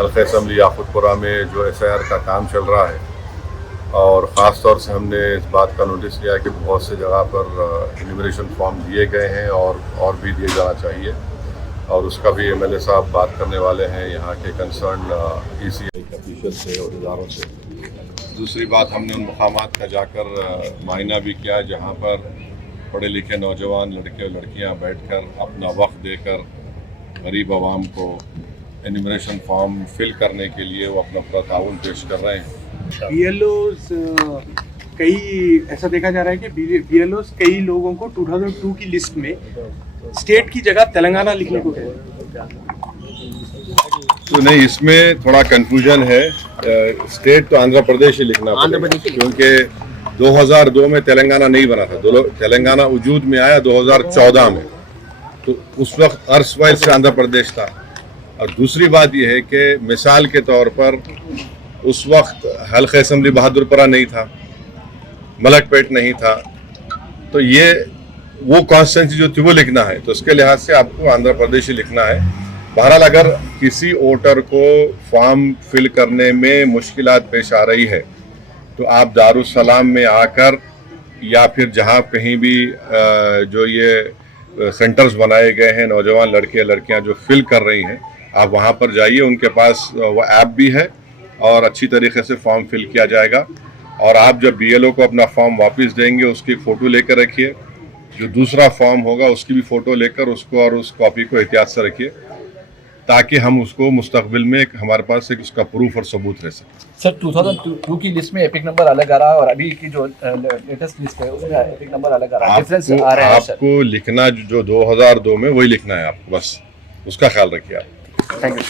हल्के असम्बली याकूतपुरा में जो SIR का काम चल रहा है, और ख़ास तौर से हमने इस बात का नोटिस लिया कि बहुत से जगह पर इन्यूमरेशन फॉर्म दिए गए हैं और भी दिए जाना चाहिए, और उसका भी MLA साहब बात करने वाले हैं यहाँ के कंसर्न ECI ऑफिशियल से और इदारों से। दूसरी बात, हमने उन मकामात का जाकर मायना भी किया जहाँ पर पढ़े लिखे नौजवान लड़के और लड़कियाँ बैठकर अपना वक्त देकर गरीब आवाम को एन्यूमरेशन फॉर्म फिल करने के लिए वो अपना पूरा ताउन पेश कर रहे हैं। BLOs कई ऐसा देखा जा रहा है कि BLOs कई लोगों को 2002 की लिस्ट में स्टेट की जगह तेलंगाना लिखने को कह रहे हैं। तो नहीं, इसमें थोड़ा कंफ्यूजन है। स्टेट तो आंध्र प्रदेश ही लिखना पड़ेगा, क्योंकि 2002 में तेलंगाना नहीं बना था। तेलंगाना वजूद में आया 2014 में, तो उस वक्त अर्सवाइल से आंध्र प्रदेश था। और दूसरी बात यह है कि मिसाल के तौर पर उस वक्त हल्के असम्बली बहादुरपुरा नहीं था, मलकपेट नहीं था, तो ये वो कॉन्स्टिट्यूंसी जो थी वो लिखना है, तो उसके लिहाज से आपको आंध्र प्रदेश ही लिखना है। बहरहाल अगर किसी वोटर को फॉर्म फिल करने में मुश्किलात पेश आ रही है तो आप दारुसलाम में आकर या फिर जहाँ कहीं भी जो ये सेंटर्स बनाए गए हैं, नौजवान लड़के लड़कियाँ जो फिल कर रही हैं, आप वहाँ पर जाइए। उनके पास वो ऐप भी है और अच्छी तरीके से फॉर्म फिल किया जाएगा। और आप जब BLO को अपना फॉर्म वापस देंगे उसकी फ़ोटो लेकर रखिए, जो दूसरा फॉर्म होगा उसकी भी फ़ोटो लेकर उसको और उस कॉपी को एहतियात से रखिए, ताकि हम उसको मुस्तकबिल में हमारे पास एक उसका प्रूफ और सबूत रह सके। सर 2002 की लिस्ट में एपिक नंबर अलग आ रहा है और अभी की जो लेटेस्ट लिस्ट है उसमें एपिक नंबर अलग आ रहा है, डिफरेंस आ रहा है। आपको लिखना जो 2002 में वही लिखना है आपको, बस उसका ख्याल रखिए आप। Thank you.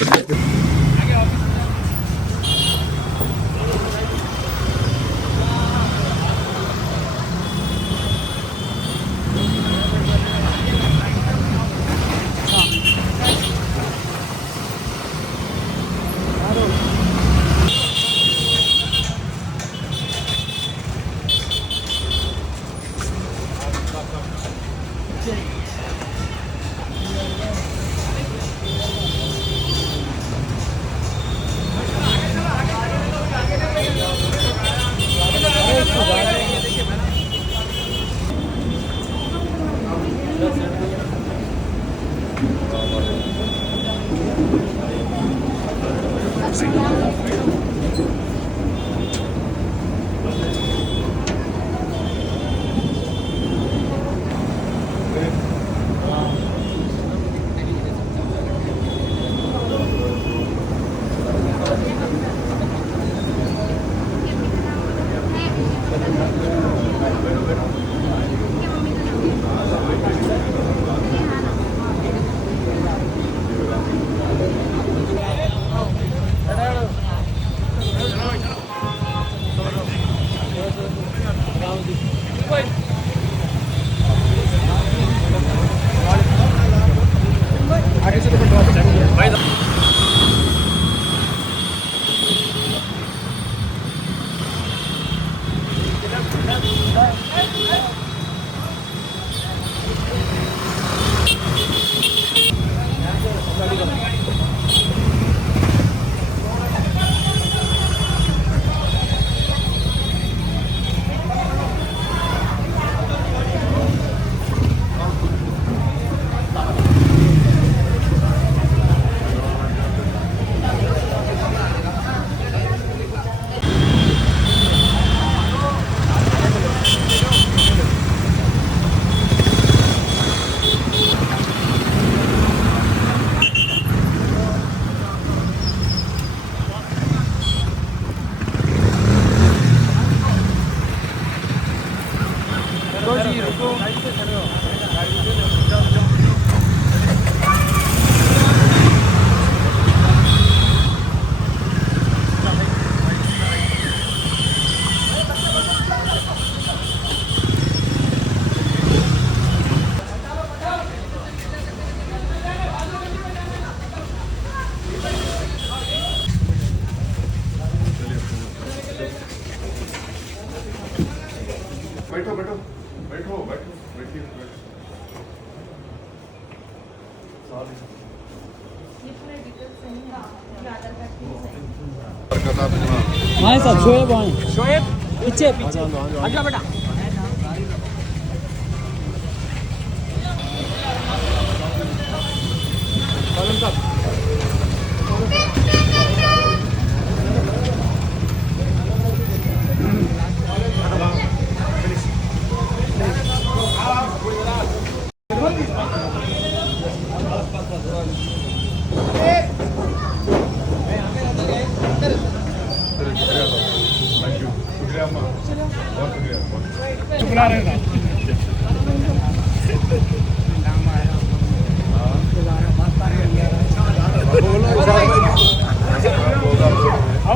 हाँ साहब शोएब वहाँ शोएब पीछे पीछे आजा बेटा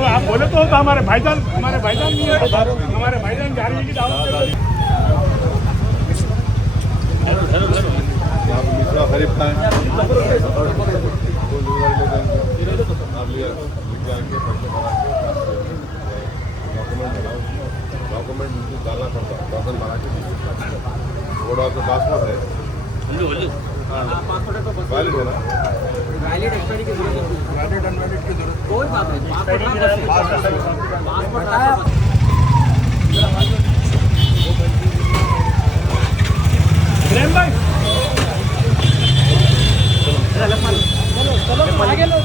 आप बोले तो हमारे भाईजान नहीं है हमारे भाईजान जा रही है कि दावत डॉक्यूमेंट डालना पड़ता है पासपोर्ट बना के थोड़ा तो पासपोर्ट है वैलिड है ना वैलिड एक्सपायरी की जरूरत है वैलिड अनवैलिड की जरूरत कोई बात नहीं पासपोर्ट चलो आगे लो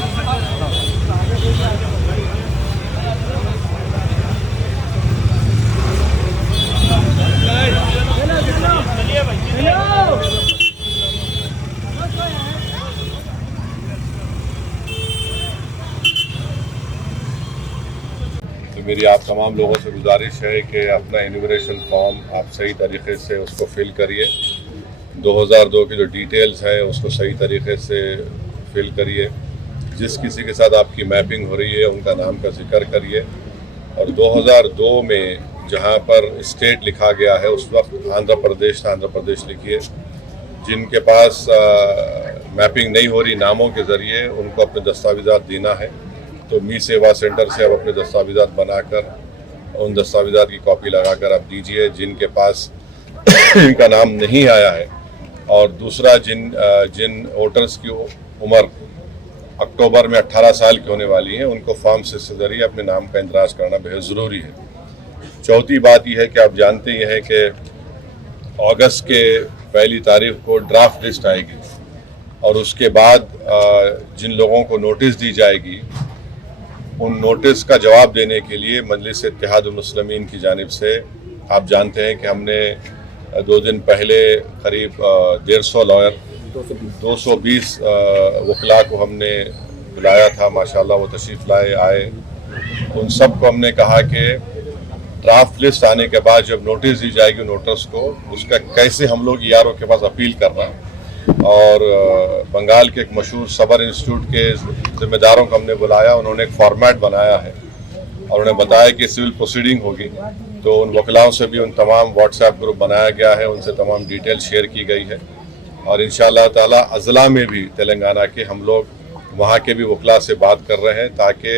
तो मेरी आप तमाम लोगों से गुजारिश है कि अपना इन्यूमरेशन फॉर्म आप सही तरीके से उसको फिल करिए। 2002 की जो डिटेल्स है उसको सही तरीके से फिल करिए। जिस किसी के साथ आपकी मैपिंग हो रही है उनका नाम का जिक्र करिए। और 2002 में जहां पर स्टेट लिखा गया है उस वक्त आंध्र प्रदेश था, आंध्र प्रदेश लिखिए। जिनके पास मैपिंग नहीं हो रही नामों के ज़रिए उनको अपने दस्तावेज़ात देना है। तो मी सेवा सेंटर से आप अपने दस्तावेज़ात बनाकर उन दस्तावेज़ात की कॉपी लगाकर आप दीजिए जिनके पास इनका नाम नहीं आया है। और दूसरा जिन वोटर्स की उम्र अक्टूबर में 18 साल की होने वाली है उनको फॉर्म 6 के जरिए अपने नाम का इंदराज करना बेहद ज़रूरी है। चौथी बात यह है कि आप जानते ही हैं कि अगस्त के पहली तारीख को ड्राफ्ट लिस्ट आएगी और उसके बाद जिन लोगों को नोटिस दी जाएगी उन नोटिस का जवाब देने के लिए मजलिस इत्तेहादुल मुस्लिमीन की जानिब से आप जानते हैं कि हमने 2 दिन पहले करीब 150 लॉयर 220 वकला को हमने बुलाया था। माशाल्लाह वो तशरीफ़ लाए आए। उन सब को हमने कहा कि ड्राफ्ट लिस्ट आने के बाद जब नोटिस दी जाएगी नोटिस को उसका कैसे हम लोग ERO के पास अपील करना। और बंगाल के एक मशहूर सबर इंस्टीट्यूट के जिम्मेदारों को हमने बुलाया। उन्होंने एक फॉर्मेट बनाया है और उन्हें बताया कि सिविल प्रोसीडिंग होगी। तो उन वकलाओं से भी उन तमाम व्हाट्सएप ग्रुप बनाया गया है, उनसे तमाम डिटेल शेयर की गई है। और इंशाअल्लाह ताला अज़ला में भी तेलंगाना के हम लोग वहाँ के भी वकला से बात कर रहे हैं ताकि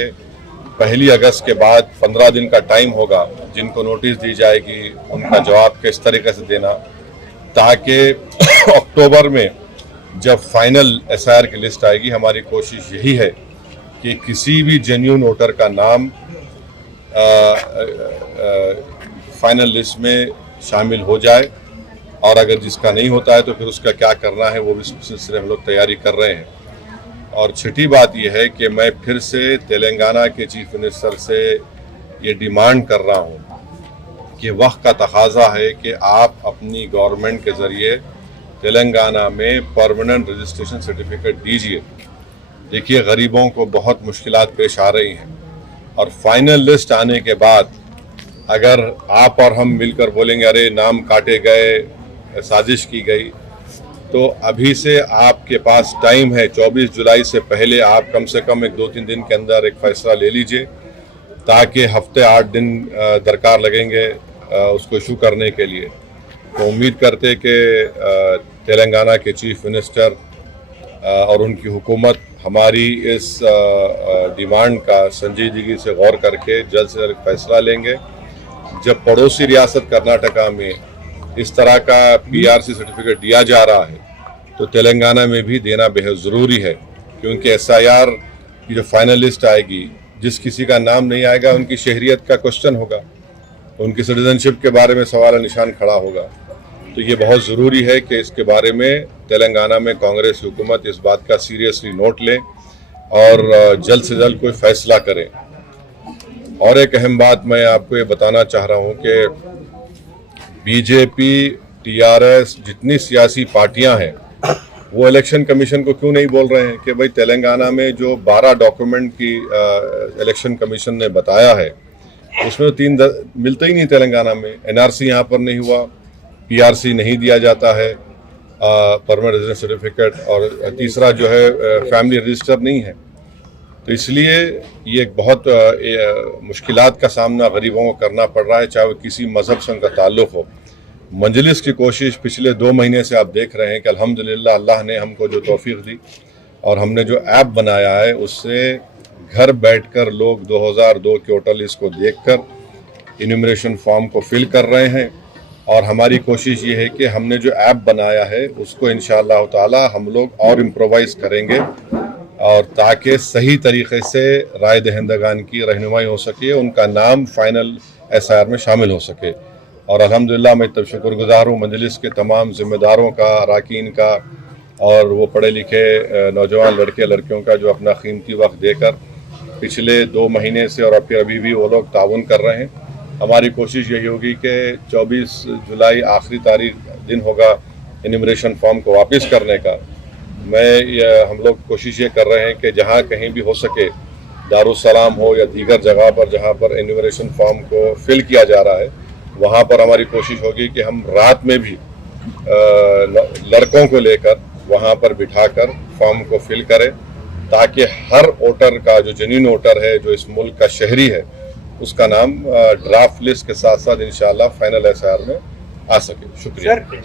1 अगस्त के बाद 15 दिन का टाइम होगा जिनको नोटिस दी जाएगी उनका जवाब किस तरीके से देना, ताकि अक्टूबर में जब फाइनल SIR की लिस्ट आएगी हमारी कोशिश यही है कि किसी भी जेन्युइन वोटर का नाम फाइनल लिस्ट में शामिल हो जाए। और अगर जिसका नहीं होता है तो फिर उसका क्या करना है वो भी सिलसिले हम लोग तैयारी कर रहे हैं। और छठी बात यह है कि मैं फिर से तेलंगाना के चीफ मिनिस्टर से ये डिमांड कर रहा हूँ कि वक्त का तकाजा है कि आप अपनी गवर्नमेंट के ज़रिए तेलंगाना में परमानेंट रजिस्ट्रेशन सर्टिफिकेट दीजिए। देखिए गरीबों को बहुत मुश्किलात पेश आ रही हैं और फाइनल लिस्ट आने के बाद अगर आप और हम मिलकर बोलेंगे अरे नाम काटे गए, साजिश की गई, तो अभी से आपके पास टाइम है। 24 जुलाई से पहले आप कम से कम 1-2-3 दिन के अंदर एक फ़ैसला ले लीजिए ताकि हफ्ते 8 दिन दरकार लगेंगे उसको इशू करने के लिए। तो उम्मीद करते कि तेलंगाना के चीफ मिनिस्टर और उनकी हुकूमत हमारी इस डिमांड का संजीदगी से गौर करके जल्द से जल्द फैसला लेंगे। जब पड़ोसी रियासत कर्नाटका में इस तरह का PRC सर्टिफिकेट दिया जा रहा है तो तेलंगाना में भी देना बेहद ज़रूरी है, क्योंकि SIR की जो फाइनल लिस्ट आएगी जिस किसी का नाम नहीं आएगा उनकी शहरियत का क्वेश्चन होगा, उनकी सिटीजनशिप के बारे में सवाल निशान खड़ा होगा। तो ये बहुत ज़रूरी है कि इसके बारे में तेलंगाना में कांग्रेस हुकूमत इस बात का सीरियसली नोट ले और जल्द से जल्द कोई फैसला करे। और एक अहम बात मैं आपको ये बताना चाह रहा हूँ कि बीजेपी, टीआरएस, जितनी सियासी पार्टियां हैं वो इलेक्शन कमीशन को क्यों नहीं बोल रहे हैं कि भाई तेलंगाना में जो 12 डॉक्यूमेंट की इलेक्शन कमीशन ने बताया है उसमें तो 3 मिलता ही नहीं तेलंगाना में। एनआरसी यहाँ पर नहीं हुआ, पीआरसी नहीं दिया जाता है, परमानेंट रेजिडेंस सर्टिफिकेट, और तीसरा जो है फैमिली रजिस्टर नहीं है। तो इसलिए ये एक बहुत मुश्किलात का सामना गरीबों को करना पड़ रहा है, चाहे वो किसी मजहब से उनका ताल्लुक़ हो। मंजलिस की कोशिश पिछले 2 महीने से आप देख रहे हैं कि अल्हम्दुलिल्लाह अल्लाह ने हमको जो तौफीक दी और हमने जो ऐप बनाया है उससे घर बैठकर लोग 2002 के वोटर लिस्ट को देखकर इन्यूमरेशन फॉर्म को फिल कर रहे हैं। और हमारी कोशिश ये है कि हमने जो ऐप बनाया है उसको इंशाअल्लाह ताला हम लोग और इम्प्रोवाइज़ करेंगे और ताकि सही तरीके से राय दहिंदगान की रहनुमाई हो सके, उनका नाम फाइनल SIR में शामिल हो सके। और अल्हम्दुलिल्लाह मैं तब शुक्रगुजार हूँ मजलिस के तमाम ज़िम्मेदारों का, अराकीन का, और वो पढ़े लिखे नौजवान लड़के लड़कियों का जो अपना कीमती वक्त देकर पिछले 2 महीने से और फिर अभी भी वो लोग ताउन कर रहे हैं। हमारी कोशिश यही होगी कि 24 जुलाई आखिरी तारीख दिन होगा इन्यूमरेशन फॉर्म को वापस करने का। हम लोग कोशिश ये कर रहे हैं कि जहाँ कहीं भी हो सके, दारुस्सलाम हो या दीगर जगह पर जहाँ पर इन्यूमरेशन फॉर्म को फिल किया जा रहा है, वहाँ पर हमारी कोशिश होगी कि हम रात में भी लड़कों को लेकर वहाँ पर बिठाकर फॉर्म को फिल करें, ताकि हर वोटर का जो जेन्युइन वोटर है, जो इस मुल्क का शहरी है, उसका नाम ड्राफ्ट लिस्ट के साथ साथ इंशाअल्लाह फाइनल SIR में आ सके। शुक्रिया।